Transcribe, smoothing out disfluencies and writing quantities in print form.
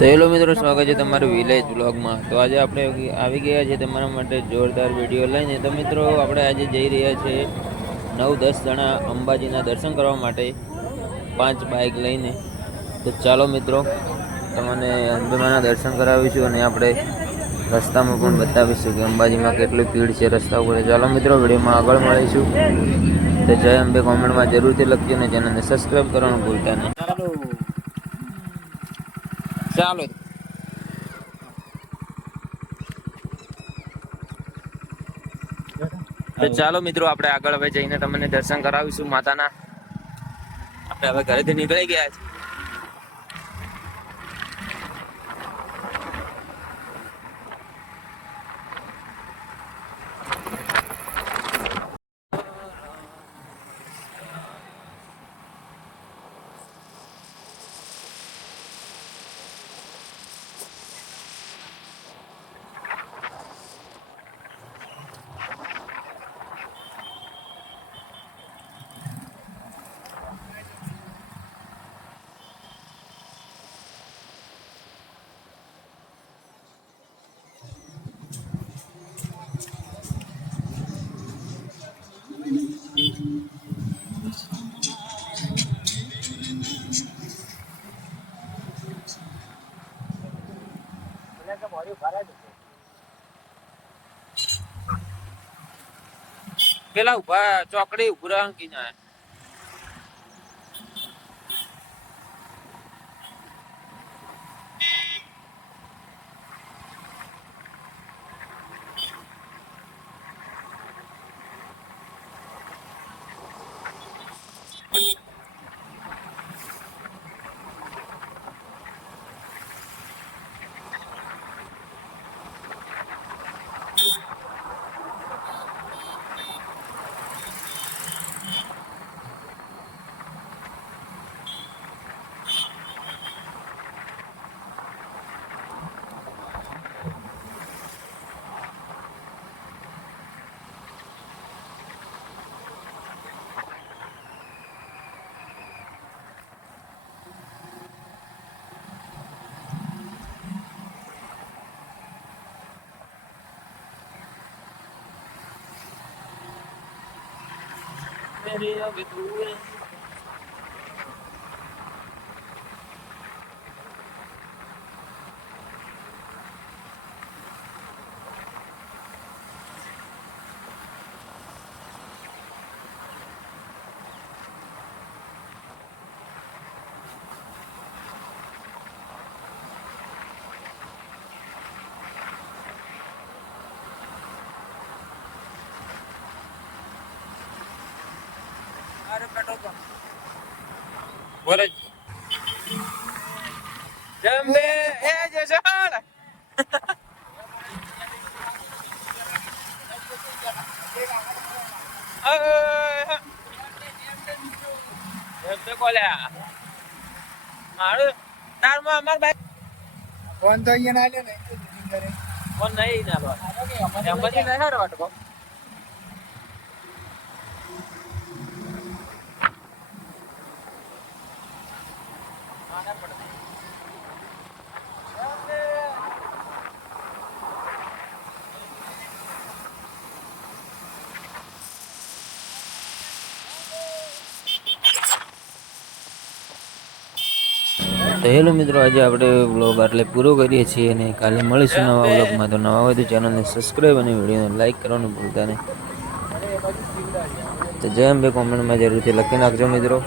તો હેલો મિત્રો, સ્વાગત છે તમારું વિલેજ બ્લોગમાં। તો આજે આપણે આવી ગયા છે તમારા માટે જોરદાર વિડીયો લઈને। તો મિત્રો આપણે આજે જઈ રહ્યા છીએ 9-10 જણા અંબાજીના દર્શન કરવા માટે, 5 બાઇક લઈને। તો ચાલો મિત્રો, તમને અંબેમાના દર્શન કરાવીશું અને આપણે રસ્તામાં પણ બતાવીશું કે અંબાજીમાં કેટલી ભીડ છે રસ્તા ઉપર। ચાલો મિત્રો, વિડીયોમાં આગળ મળીશું। તો જય અંબે કોમેન્ટમાં જરૂરથી લખજો અને ચેનલને સબસ્ક્રાઈબ કરવાનું ભૂલતા નહીં। ચાલો તો ચાલો મિત્રો, આપણે આગળ હવે જઈને તમને દર્શન કરાવીશું માતાના। આપણે હવે ઘરેથી નીકળી ગયા છે। પેલા ઉભા ચોકડી ઉભા અંકી ના મેરી અભી દૂર બોલે જંબે એ જસણ જંબે કોલ્યા મારું તારમાં અમાર બાઈક ફોન તો અહીંયા ના લે ને ફોન નહીં ના લો જંબે નહીં હારો વાટકો તો હેલો મિત્રો, આજે આપણે વ્લોગ આટલે પૂરો કરીએ છીએ અને કાલે મળીશું નવા વ્લોગમાં। તો નવા હોય તો ચેનલને સબસ્ક્રાઈબ અને વિડીયોને લાઈક કરવાનું ભૂલતા નહીં। તો જય અંબે કોમેન્ટમાં જરૂરથી લખી નાખજો મિત્રો।